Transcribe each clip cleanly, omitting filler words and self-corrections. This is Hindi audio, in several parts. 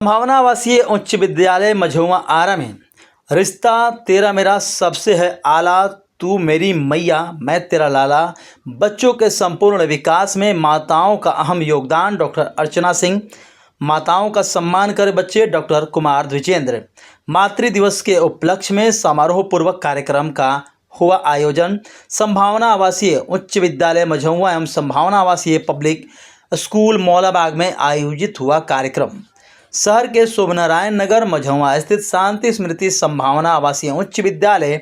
संभावना आवासीय उच्च विद्यालय मझौआ आरा में रिश्ता तेरा मेरा सबसे है आला, तू मेरी मैया मैं तेरा लाला। बच्चों के संपूर्ण विकास में माताओं का अहम योगदान, डॉक्टर अर्चना सिंह। माताओं का सम्मान करे बच्चे, डॉक्टर कुमार द्विजेंद्र। मातृ दिवस के उपलक्ष्य में समारोह पूर्वक कार्यक्रम का हुआ आयोजन। संभावना आवासीय उच्च विद्यालय मझौआ एवं संभावना आवासीय पब्लिक स्कूल मौलाबाग में आयोजित हुआ कार्यक्रम शहर के शोभनारायण नगर मझौआ स्थित शांति स्मृति संभावना आवासीय उच्च विद्यालय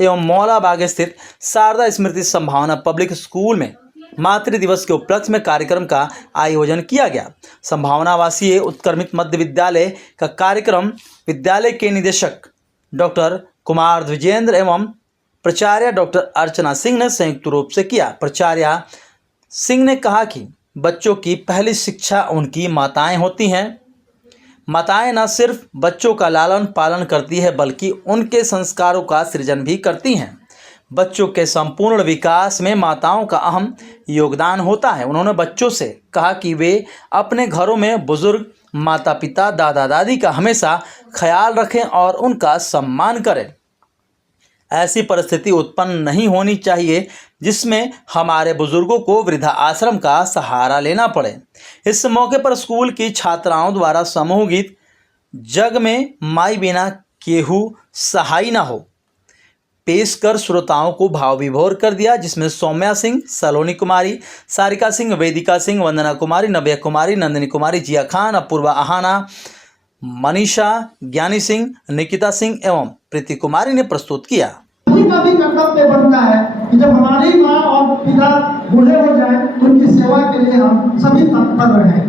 एवं मौलाबाग स्थित शारदा स्मृति संभावना पब्लिक स्कूल में मातृ दिवस के उपलक्ष्य में कार्यक्रम का आयोजन किया गया। संभावना आवासीय उत्क्रमित मध्य विद्यालय का कार्यक्रम विद्यालय के निदेशक डॉक्टर कुमार द्विजेंद्र एवं प्राचार्य डॉक्टर अर्चना सिंह ने संयुक्त रूप से किया। प्राचार्य सिंह ने कहा कि बच्चों की पहली शिक्षा उनकी माताएं होती हैं। माताएं न सिर्फ बच्चों का लालन पालन करती है बल्कि उनके संस्कारों का सृजन भी करती हैं। बच्चों के संपूर्ण विकास में माताओं का अहम योगदान होता है। उन्होंने बच्चों से कहा कि वे अपने घरों में बुजुर्ग माता पिता दादा दादी का हमेशा ख्याल रखें और उनका सम्मान करें। ऐसी परिस्थिति उत्पन्न नहीं होनी चाहिए जिसमें हमारे बुजुर्गों को वृद्धा आश्रम का सहारा लेना पड़े। इस मौके पर स्कूल की छात्राओं द्वारा समूह गीत जग में माई बिना केहू सहाय ना हो पेश कर श्रोताओं को भाव विभोर कर दिया, जिसमें सौम्या सिंह, सलोनी कुमारी, सारिका सिंह, वेदिका सिंह, वंदना कुमारी, नव्या कुमारी, नंदिनी कुमारी, जिया खान, अपूर्वा आहाना, मनीषा, ज्ञानी सिंह, निकिता सिंह एवं प्रीति कुमारी ने प्रस्तुत किया। का भी कर्तव्य बनता है कि जब हमारी माँ और पिता बूढ़े हो जाएं, उनकी सेवा के लिए हम सभी तत्पर रहें।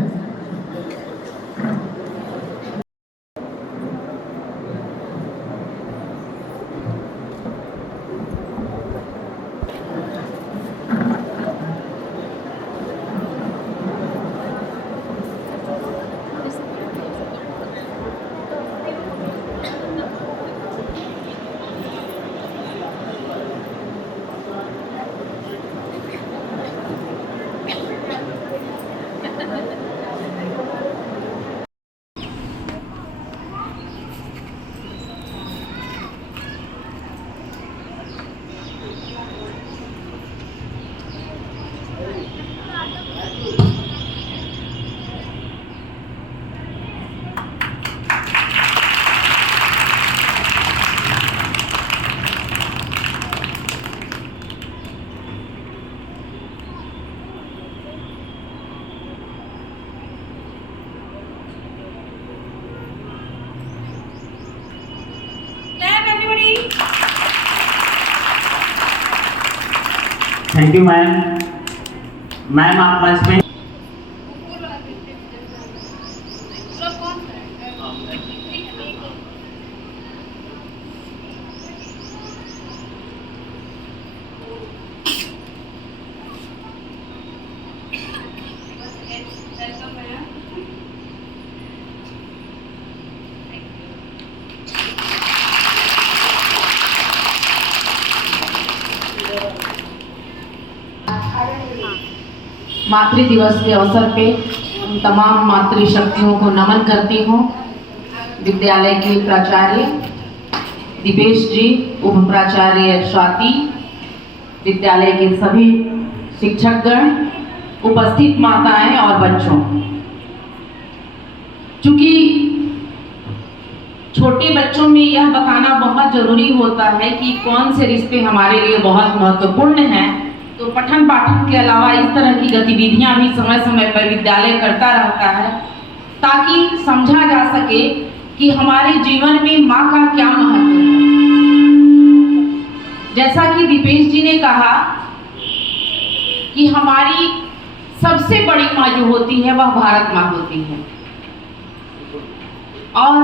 Thank you ma'am. मैम आप मंच में मातृ दिवस के अवसर पे तमाम मातृ शक्तियों को नमन करती हूँ। विद्यालय के प्राचार्य दीपेश जी, उप प्राचार्य स्वाति, विद्यालय के सभी शिक्षकगण, उपस्थित माताएं और बच्चों, चूंकि छोटे बच्चों में यह बताना बहुत जरूरी होता है कि कौन से रिश्ते हमारे लिए बहुत महत्वपूर्ण हैं, तो पठन पाठन के अलावा इस तरह की गतिविधियां भी समय समय पर विद्यालय करता रहता है ताकि समझा जा सके कि हमारे जीवन में माँ का क्या महत्व है। जैसा कि दीपेश जी ने कहा कि हमारी सबसे बड़ी माँ जो होती है वह भारत माँ होती है, और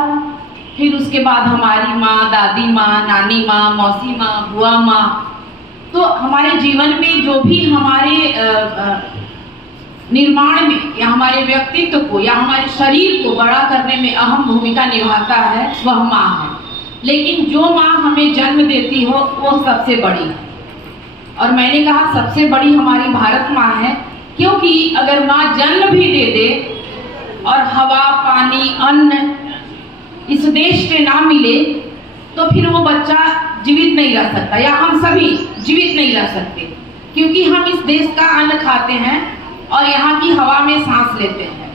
फिर उसके बाद हमारी माँ, दादी माँ, नानी माँ, मौसी माँ, बुआ माँ। तो हमारे जीवन में जो भी हमारे निर्माण में या हमारे व्यक्तित्व को या हमारे शरीर को बड़ा करने में अहम भूमिका निभाता है वह माँ है। लेकिन जो माँ हमें जन्म देती हो वो सबसे बड़ी है, और मैंने कहा सबसे बड़ी हमारी भारत माँ है, क्योंकि अगर माँ जन्म भी दे दे और हवा, पानी, अन्न इस देश से ना मिले तो फिर वो बच्चा जीवित नहीं रह सकता, या हम सभी जीवित नहीं रह सकते, क्योंकि हम इस देश का अन्न खाते हैं और यहाँ की हवा में सांस लेते हैं।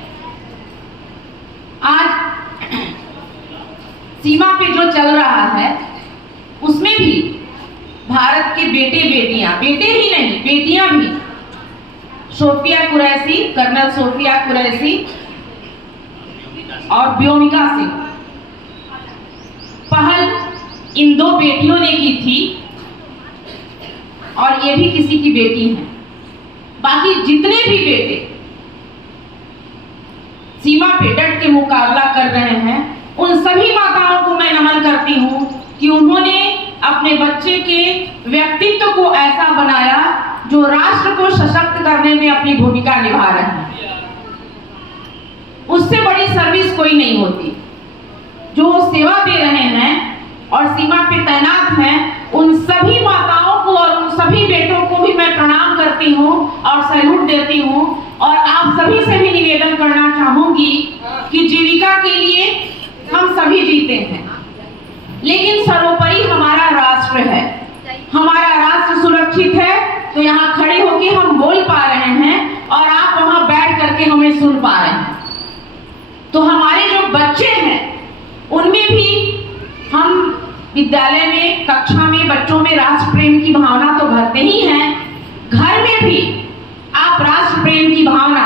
आज सीमा पे जो चल रहा है उसमें भी भारत के बेटे बेटियां, बेटे ही नहीं बेटियां भी, सोफिया कुरैशी, कर्नल सोफिया कुरैशी और व्योमिका सिंह, पहल इन दो बेटियों ने की थी और ये भी किसी की बेटी हैं। बाकी जितने भी बेटे सीमा पे डट के मुकाबला कर रहे हैं, उन सभी माताओं को मैं नमन करती हूँ कि उन्होंने अपने बच्चे के व्यक्तित्व को ऐसा बनाया जो राष्ट्र को सशक्त करने में अपनी भूमिका निभा रहे हैं। उससे बड़ी सर्विस कोई नहीं होती। जो सेवा दे रहे हैं और सीमा पे तैनात हैं, उन सभी माताओं को और उन सभी बेटों को भी मैं प्रणाम करती हूँ और सैल्यूट देती हूँ। और आप सभी से भी निवेदन करना चाहूंगी कि जीविका के लिए हम सभी जीते हैं, लेकिन सर्वोपरि हमारा राष्ट्र है। हमारा राष्ट्र सुरक्षित है तो यहाँ खड़े होके हम बोल पा रहे हैं और आप वहां बैठ करके हमें सुन पा रहे हैं। तो हमारे जो बच्चे हैं उनमें भी हम विद्यालय में, कक्षा में बच्चों में राष्ट्र प्रेम की भावना तो भरते ही हैं, घर में भी आप राष्ट्र प्रेम की भावना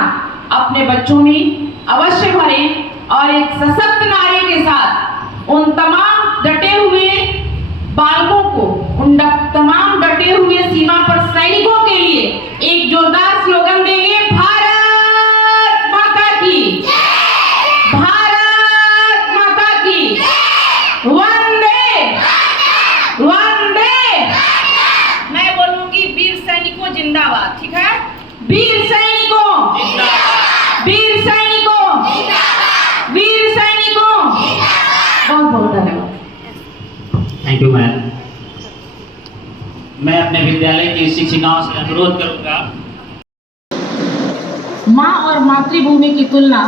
अपने बच्चों में अवश्य भरें और एक सशक्त नारे के साथ उन तमाम डटे हुए बालकों को, उन तमाम डटे हुए सीमा पर सैनिकों के लिए एक जोरदार स्लोगन देंगे, भारत माता की, भारत माता की, वंदे वंदे। मैं बोलूंगी वीर सैनिकों जिंदाबाद, ठीक है? वीर सैनिकों जिंदाबाद, वीर सैनिकों जिंदाबाद, वीर सैनिकों। बहुत बहुत धन्यवाद। Thank you ma'am. मैं अपने विद्यालय की शिक्षिकाओं से अनुरोध करूंगा, माँ और मातृभूमि की तुलना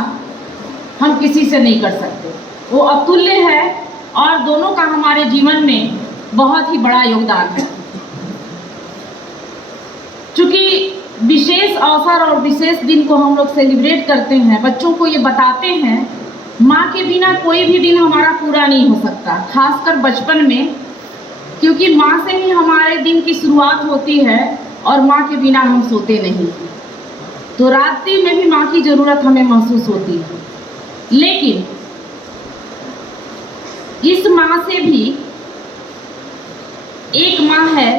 हम किसी से नहीं कर सकते, वो अतुल्य है और दोनों का हमारे जीवन में बहुत ही बड़ा योगदान है। चूंकि विशेष अवसर और विशेष दिन को हम लोग सेलिब्रेट करते हैं, बच्चों को ये बताते हैं माँ के बिना कोई भी दिन हमारा पूरा नहीं हो सकता, खासकर बचपन में, क्योंकि माँ से ही हमारे दिन की शुरुआत होती है और माँ के बिना हम सोते नहीं। तो रात्रि में भी माँ की ज़रूरत हमें महसूस होती है, लेकिन इस माँ से भी एक माँ है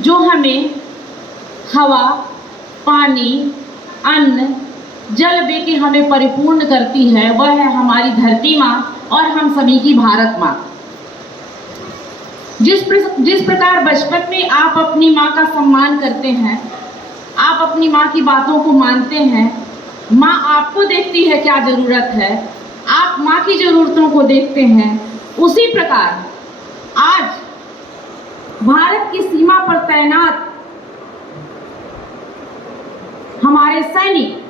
जो हमें हवा, पानी, अन्न, जल दे के हमें परिपूर्ण करती है, वह है हमारी धरती माँ और हम सभी की भारत माँ। जिस प्रकार बचपन में आप अपनी माँ का सम्मान करते हैं, आप अपनी माँ की बातों को मानते हैं, माँ आपको देखती है क्या ज़रूरत है, आप माँ की ज़रूरतों को देखते हैं, उसी प्रकार आज भारत की सीमा पर तैनात हमारे सैनिक,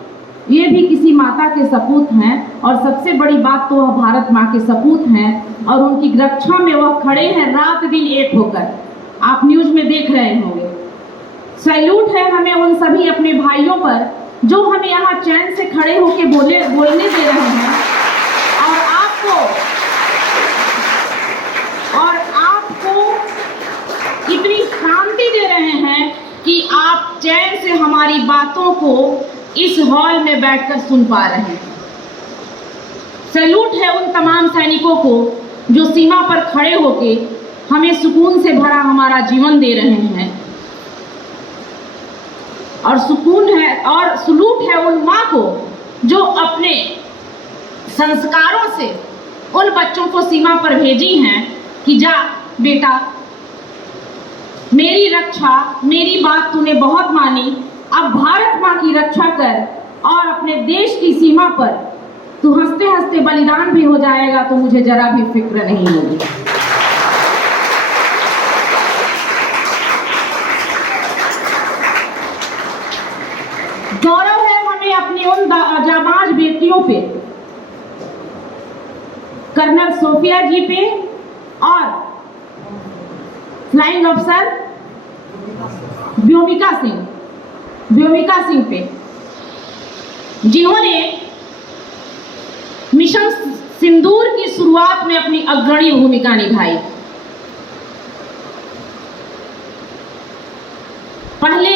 ये भी किसी माता के सपूत हैं और सबसे बड़ी बात तो वह भारत माँ के सपूत हैं और उनकी रक्षा में वह खड़े हैं रात दिन एक होकर। आप न्यूज़ में देख रहे होंगे। सैल्यूट है हमें उन सभी अपने भाइयों पर जो हमें यहाँ चैन से खड़े होकर बोलने दे रहे हैं और आपको इतनी शांति दे रहे हैं कि आप चैन से हमारी बातों को इस हॉल में बैठकर सुन पा रहे हैं। सैल्यूट है उन तमाम सैनिकों को जो सीमा पर खड़े होके हमें सुकून से भरा हमारा जीवन दे रहे हैं, और सुकून है और सलूट है उन माँ को जो अपने संस्कारों से उन बच्चों को सीमा पर भेजी हैं कि जा बेटा, मेरी रक्षा, मेरी बात तूने बहुत मानी, अब भारत माँ की रक्षा कर और अपने देश की सीमा पर तू हंसते हंसते बलिदान भी हो जाएगा तो मुझे जरा भी फिक्र नहीं होगी। गौरव है हमें अपनी उन जाबाज बेटियों पे कर्नल सोफिया जी पे और फ्लाइंग अफसर व्योमिका सिंह पे, जिन्होंने मिशन सिंदूर की शुरुआत में अपनी अग्रणी भूमिका निभाई। पहले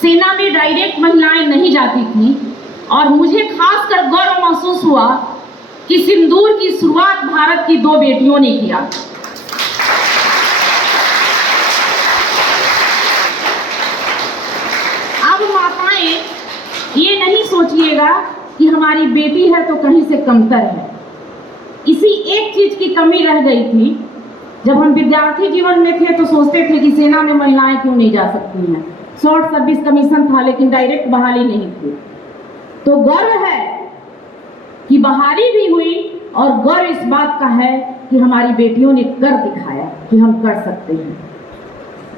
सेना में डायरेक्ट महिलाएं नहीं जाती थीं और मुझे खासकर गौरव महसूस हुआ कि सिंदूर की शुरुआत भारत की 2 बेटियों ने किया। अब माताएं ये नहीं सोचिएगा कि हमारी बेटी है तो कहीं से कमतर है। इसी एक चीज की कमी रह गई थी। जब हम विद्यार्थी जीवन में थे तो सोचते थे कि सेना में महिलाएं क्यों नहीं जा सकती हैं। शॉर्ट सर्विस कमीशन था लेकिन डायरेक्ट बहाली नहीं थी। तो गर्व है कि बहाली भी हुई और गर्व इस बात का है कि हमारी बेटियों ने कर दिखाया कि हम कर सकते हैं।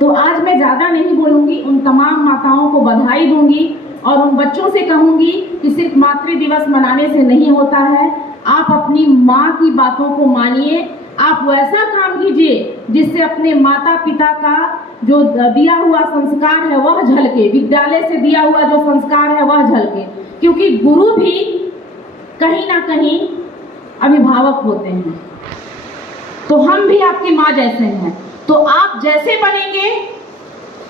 तो आज मैं ज़्यादा नहीं बोलूँगी, उन तमाम माताओं को बधाई दूंगी और उन बच्चों से कहूँगी कि सिर्फ मातृ दिवस मनाने से नहीं होता है। आप अपनी माँ की बातों को मानिए, आप वैसा काम कीजिए जिससे अपने माता पिता का जो दिया हुआ संस्कार है वह झलके, विद्यालय से दिया हुआ जो संस्कार है वह झलके, क्योंकि गुरु भी कहीं ना कहीं अभिभावक होते हैं। तो हम भी आपकी माँ जैसे हैं, तो आप जैसे बनेंगे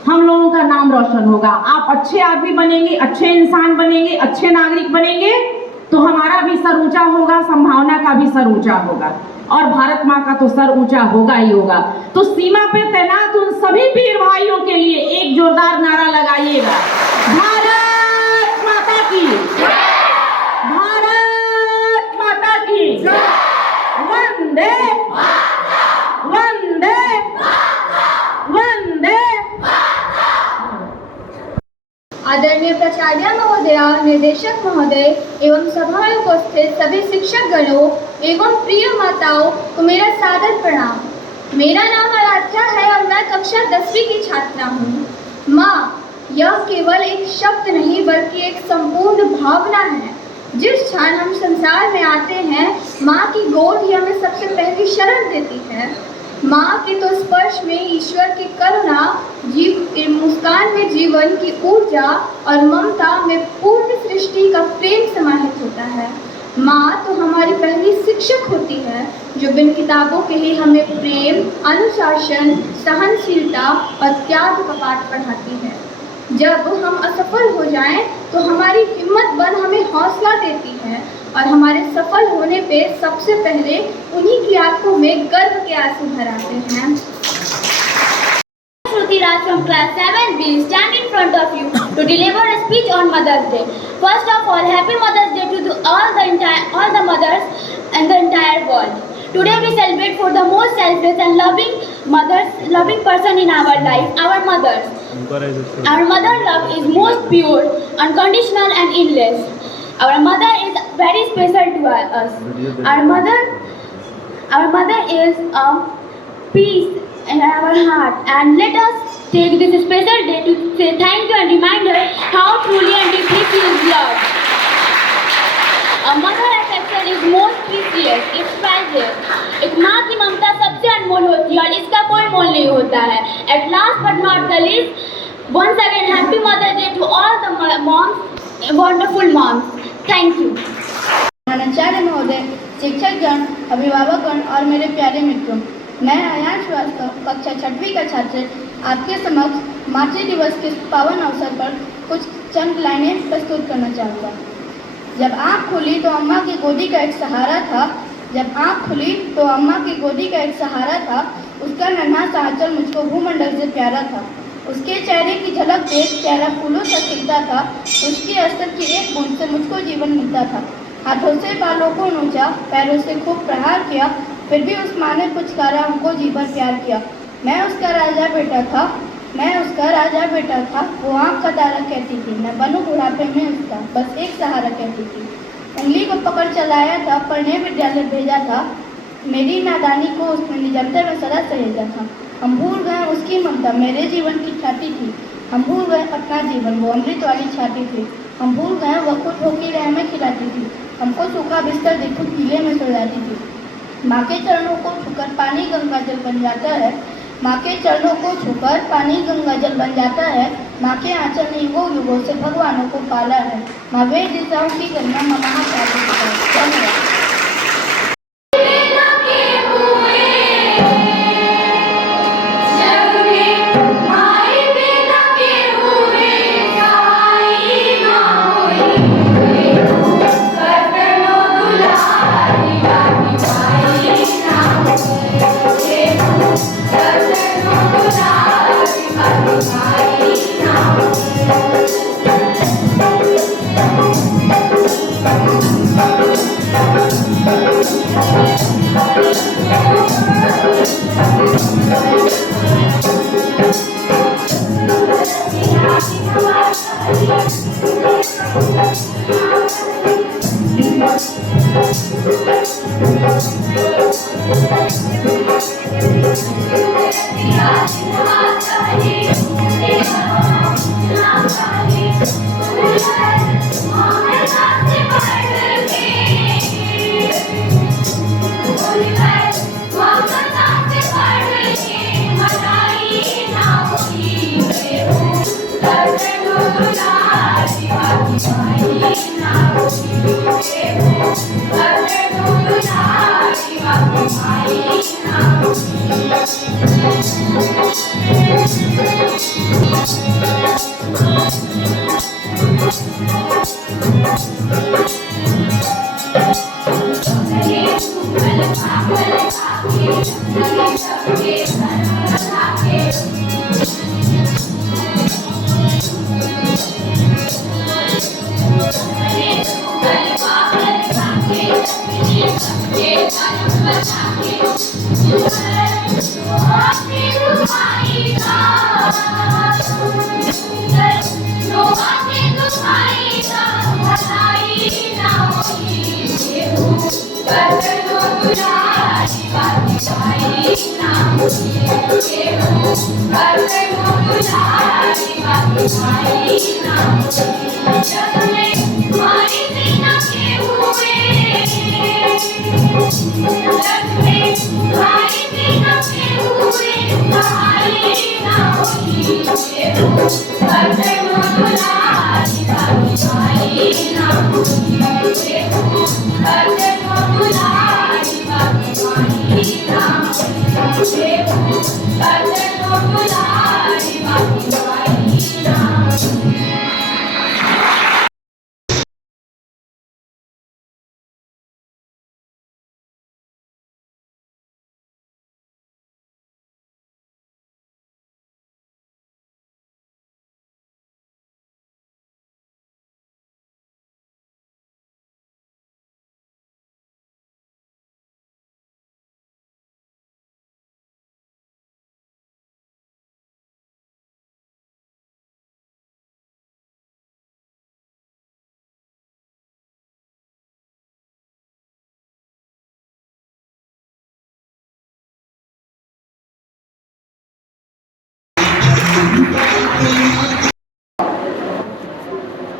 हम लोगों का नाम रोशन होगा। आप अच्छे आदमी बनेंगे, अच्छे इंसान बनेंगे, अच्छे नागरिक बनेंगे तो हमारा भी सर ऊंचा होगा, संभावना का भी सर ऊंचा होगा और भारत माँ का तो सर ऊंचा होगा ही होगा। तो सीमा पे तैनात उन सभी वीर भाइयों के लिए एक जोरदार नारा लगाइएगा, भारत माता की, भारत माता की, वंदे वंदे वंदे। आदरणीय प्राचार्य महोदय, निर्देशक महोदय एवं सभा में उपस्थित सभी शिक्षक गणों एवं प्रिय माताओं को मेरा सादर प्रणाम। मेरा नाम आराध्या है और मैं कक्षा 10वीं की छात्रा हूँ। माँ, यह केवल एक शब्द नहीं बल्कि एक संपूर्ण भावना है। जिस क्षण हम संसार में आते हैं, माँ की गोद ही हमें सबसे पहली शरण देती है। माँ के तो स्पर्श में ईश्वर की करुणा, मुस्कान में जीवन की ऊर्जा और ममता में पूर्ण सृष्टि का प्रेम समाहित होता है। माँ तो हमारी पहली शिक्षक होती है जो बिन किताबों के ही हमें प्रेम, अनुशासन, सहनशीलता और त्याग का पाठ पढ़ाती है। जब हम असफल हो जाएं तो हमारी हिम्मत बन हमें हौसला देती है और हमारे सफल होने पे सबसे पहले उन्हीं की आंखों में गर्व के आंसू भर आते हैं। Shruti Raj from class 7B stand in front of you to deliver a speech on Mother's Day. First of all, happy Mother's Day to all the mothers and the entire world. Today we celebrate for the most selfless and loving person in our life, our mothers. Our mother love is most pure, unconditional and endless. Our mother is very special to us. Our mother is a peace in our heart, and let us take this special day to say thank you and remind her how truly and deeply she is loved. A mother affection is most precious, it's priceless. एक माँ की ममता सबसे अनमोल होती है और इसका कोई मोल नहीं होता है. At last but not the least, once again happy Mother's Day to all the moms, wonderful moms. Thank you. आचार्य महोदय, शिक्षकगण, अभिभावकगण और मेरे प्यारे मित्रों, मैं आयान श्रीवास्तव कक्षा 6वीं का छात्र आपके समक्ष मातृ दिवस के पावन अवसर पर कुछ चंद लाइनें प्रस्तुत करना चाहूँगा। जब आँख खुली तो अम्मा की गोदी का एक सहारा था। जब आँख खुली तो अम्मा की गोदी का एक सहारा था। उसका नन्हा सा आंचल मुझको भूमंडल से प्यारा था। उसके चेहरे की झलक देख चेहरा फूलों से खिलता था। उसकी अस्तर की एक बूंद से मुझको जीवन मिलता था। हाथों से बालों को नोचा, पैरों से खूब प्रहार किया, फिर भी उस माँ ने पुचकारा, हमको जी भर प्यार किया। मैं उसका राजा बेटा था, मैं उसका राजा बेटा था। वो आँख का तारा कहती थी, मैं बनूं बुढ़ापे में उसका बस एक सहारा कहती थी। उंगली को पकड़ चलाया था, पढ़ने विद्यालय भेजा था। मेरी नादानी को उसने निजमता में सदा सहेजा था। हम भूल गए उसकी ममता मेरे जीवन की छाती थी। हम भूल गए अपना जीवन, वो अमृत वाली छाती थी। हम भूल गए वो खुद होकर हमें खिलाती थी। हमको सूखा बिस्तर देखो गीले में माँ के चरणों को छूकर पानी गंगा जल बन जाता है। माँ के चरणों को छूकर पानी गंगा जल बन जाता है। माँ के आंचल ने युगों युगों से भगवानों को पाला है। माँ वेद दिशाओं की कन्या माँ महाकाली है। धन्यवाद।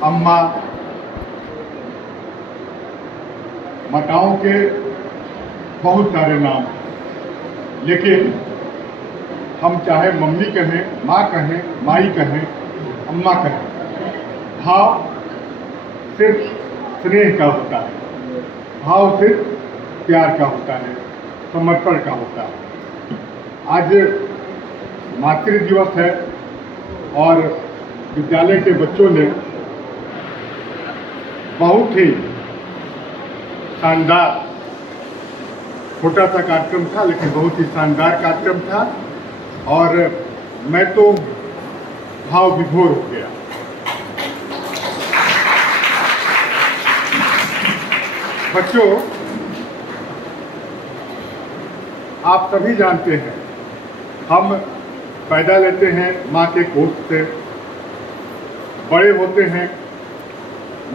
अम्मा, माताओं के बहुत सारे नाम, लेकिन हम चाहे मम्मी कहें, माँ कहें, माई कहें, अम्मा कहें, भाव सिर्फ स्नेह का होता है, भाव सिर्फ प्यार का होता है, समर्पण का होता है। आज मातृ दिवस है और विद्यालय के बच्चों ने बहुत ही शानदार, छोटा सा कार्यक्रम था लेकिन बहुत ही शानदार कार्यक्रम था और मैं तो भाव विभोर हो गया। बच्चों, आप सभी जानते हैं, हम पैदा लेते हैं माँ के कोख से, बड़े होते हैं,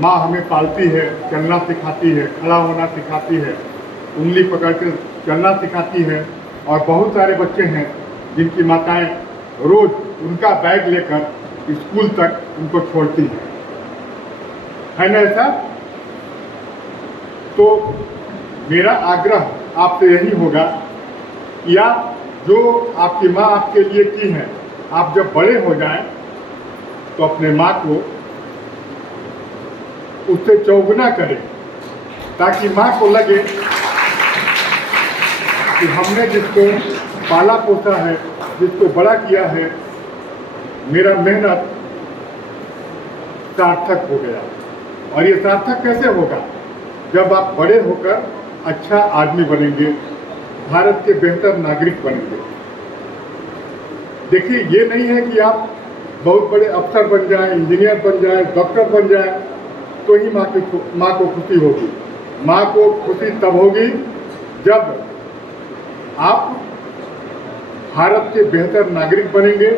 माँ हमें पालती है, चलना सिखाती है, खड़ा होना सिखाती है, उंगली पकड़कर चलना सिखाती है और बहुत सारे बच्चे हैं जिनकी माताएं रोज उनका बैग लेकर स्कूल तक उनको छोड़ती है ना ऐसा? तो मेरा आग्रह आपसे यही होगा कि आप जो आपकी माँ आपके लिए की है, आप जब बड़े हो जाएं तो अपने माँ को उससे चौगुना करें, ताकि माँ को लगे कि हमने जिसको पाला पोसा है, जिसको बड़ा किया है, मेरा मेहनत सार्थक हो गया। और ये सार्थक कैसे होगा? जब आप बड़े होकर अच्छा आदमी बनेंगे, भारत के बेहतर नागरिक बनेंगे। देखिए, ये नहीं है कि आप बहुत बड़े अफसर बन जाएं, इंजीनियर बन जाएं, डॉक्टर बन जाएं तो ही माँ को खुशी होगी। माँ को खुशी तब होगी जब आप भारत के बेहतर नागरिक बनेंगे,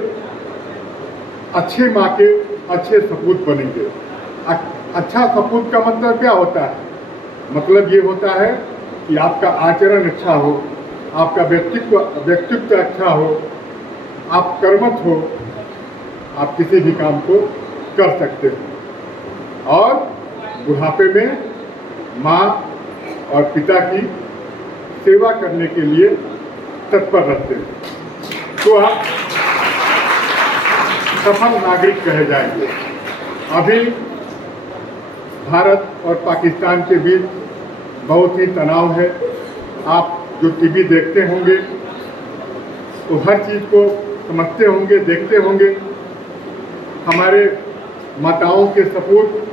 अच्छे माँ के अच्छे सपूत बनेंगे। अच्छा सपूत का मतलब क्या होता है? मतलब ये होता है कि आपका आचरण अच्छा हो, आपका व्यक्तित्व अच्छा हो, आप कर्मठ हो, आप किसी भी काम को कर सकते हो और बुढ़ापे में माँ और पिता की सेवा करने के लिए तत्पर रहते हैं, तो आप सफल नागरिक कहे जाएंगे। अभी भारत और पाकिस्तान के बीच बहुत ही तनाव है। आप जो टीवी देखते होंगे तो हर चीज़ को समझते होंगे, देखते होंगे। हमारे माताओं के सपूत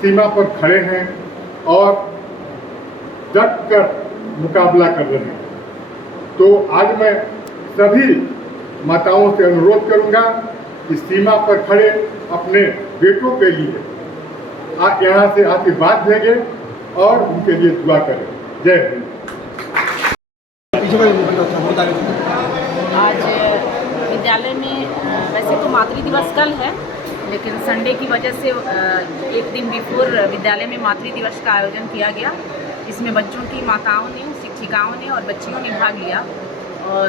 सीमा पर खड़े हैं और डट कर मुकाबला कर रहे हैं। तो आज मैं सभी माताओं से अनुरोध करूंगा कि सीमा पर खड़े अपने बेटों के लिए यहाँ से आशीर्वाद भेजें और उनके लिए दुआ करें। जय हिंद। आज विद्यालय में वैसे तो मातृ दिवस कल है, लेकिन संडे की वजह से एक दिन बिफोर विद्यालय में मातृ दिवस का आयोजन किया गया। इसमें बच्चों की माताओं ने, शिक्षिकाओं ने और बच्चियों ने भाग लिया और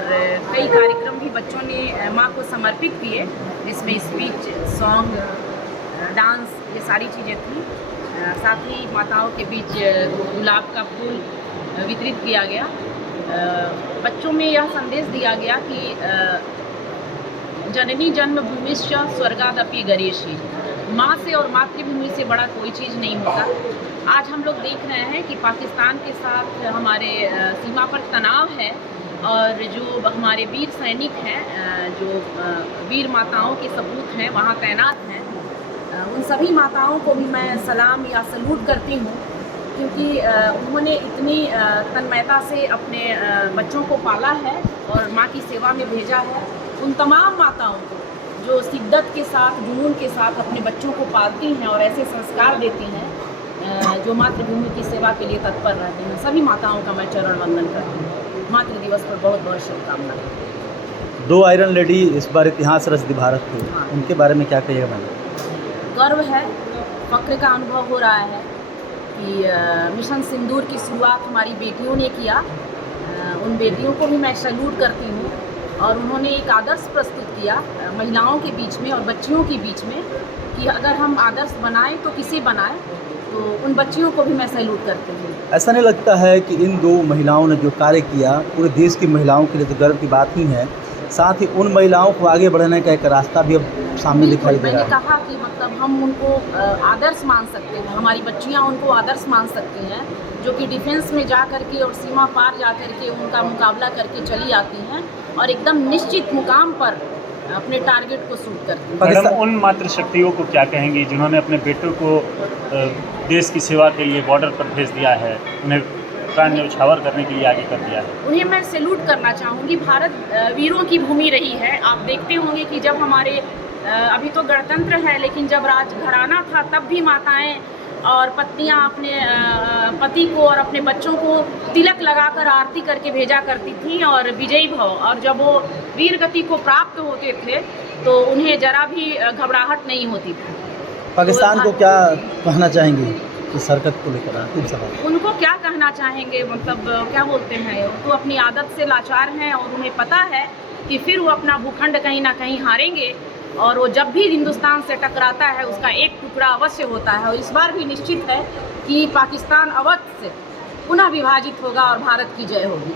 कई कार्यक्रम भी बच्चों ने माँ को समर्पित किए, जिसमें स्पीच, सॉन्ग, डांस, ये सारी चीज़ें थी। साथ ही माताओं के बीच गुलाब का फूल वितरित किया गया। बच्चों में यह संदेश दिया गया कि जननी जन्मभूमिश्च स्वर्गादपि गरीयसी, माँ से और मातृभूमि से बड़ा कोई चीज़ नहीं होता। आज हम लोग देख रहे हैं कि पाकिस्तान के साथ हमारे सीमा पर तनाव है और जो हमारे वीर सैनिक हैं, जो वीर माताओं के सपूत हैं वहाँ तैनात हैं, उन सभी माताओं को भी मैं सलाम या सल्यूट करती हूँ, क्योंकि उन्होंने इतनी तन्मयता से अपने बच्चों को पाला है और माँ की सेवा में भेजा है। उन तमाम माताओं को जो शिद्दत के साथ, जुनून के साथ अपने बच्चों को पालती हैं और ऐसे संस्कार देती हैं, जो मातृभूमि की सेवा के लिए तत्पर रहते हैं, सभी माताओं का मैं चरण वंदन करती हूँ। मातृ दिवस पर बहुत बहुत शुभकामनाएं। 2 आयरन लेडी इस बार इतिहास रच दी भारत के, हाँ। उनके बारे में क्या कहिएगा मैडम? गर्व है, फक्र का अनुभव हो रहा है कि मिशन सिंदूर की शुरुआत हमारी बेटियों ने किया। उन बेटियों को भी मैं सैल्यूट करती हूँ और उन्होंने एक आदर्श प्रस्तुत किया महिलाओं के बीच में और बच्चियों के बीच में कि अगर हम आदर्श बनाएं तो किसे बनाएं, तो उन बच्चियों को भी मैं सैल्यूट करती हूँ। ऐसा नहीं लगता है कि इन 2 महिलाओं ने जो कार्य किया पूरे देश की महिलाओं के लिए तो गर्व की बात ही है, साथ ही उन महिलाओं को आगे बढ़ने का एक रास्ता भी अब सामने दिखाई दे रहा है। मैंने कहा कि मतलब हम उनको आदर्श मान सकते हैं, हमारी बच्चियां उनको आदर्श मान सकती हैं, जो कि डिफेंस में जा कर के और सीमा पार जा कर के उनका मुकाबला करके चली आती हैं और एकदम निश्चित मुकाम पर अपने टारगेट को शूट करती हैं। मैडम, उन मातृशक्तियों को क्या कहेंगी जिन्होंने अपने बेटों को देश की सेवा के लिए बॉर्डर पर भेज दिया है, उन्हें प्राण न्यौछावर करने के लिए आगे कर दिया है? उन्हें मैं सैल्यूट करना चाहूँगी। भारत वीरों की भूमि रही है। आप देखते होंगे कि जब हमारे अभी तो गणतंत्र है, लेकिन जब राजघराना था तब भी माताएं और पत्नियां अपने पति को और अपने बच्चों को तिलक लगाकर आरती करके भेजा करती थी और विजयी भव, और जब वो वीर गति को प्राप्त होते थे तो उन्हें जरा भी घबराहट नहीं होती थी। पाकिस्तान को क्या कहना चाहेंगे इस हरकत को लेकर? अंतिम सवाल। उनको क्या कहना चाहेंगे, मतलब क्या बोलते हैं, वो तो अपनी आदत से लाचार हैं और उन्हें पता है कि फिर वो अपना भूखंड कहीं ना कहीं हारेंगे और वो जब भी हिंदुस्तान से टकराता है उसका एक टुकड़ा अवश्य होता है और इस बार भी निश्चित है कि पाकिस्तान अवश्य पुनः विभाजित होगा और भारत की जय होगी।